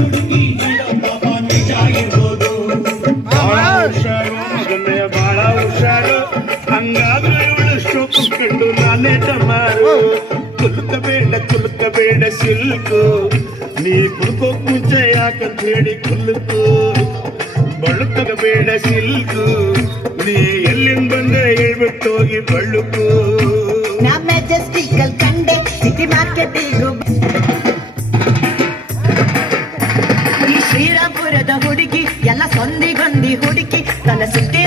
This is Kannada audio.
ಹುಡುಗಿ ಪಾಪ ನಿಜ ಇರ್ಬೋದು. ಬಹಳ ಹುಷಾರು ಹಂಗಾದ್ರೆ ಇವಳಷ್ಟು ಕಂಡು ನಾನೇ ಟಮಾರು. ಕುಲ್ಕಬೇಡ ಸಿಲ್ಕು ನೀ ಕುಲ್ಕೋಕ್ ಮುಂಚೆ ಯಾಕಂತ ಹೇಳಿ ಕುಲ್ಕು. ಬಳುಕಬೇಡ ಸಿಲ್ಕು ನೀ ಎಲ್ಲಿಂದ ಬಂದ್ರೆ ಹೇಳ್ಬಿಟ್ಟು ಹೋಗಿ ಬಳುಕು. ನಾ ಮೆಜೆಸ್ಟಿಕಲ್ ಕಂಡೆ ಸಿಟಿ ಮಾರ್ಕೆಟಿಗೂ ಈ ಶ್ರೀರಾಮಪುರದ ಹುಡುಗಿ ಎಲ್ಲ ಸಂದಿಗೊಂದಿ ಹುಡುಕಿ ತನ್ನ ಸುತ್ತಿ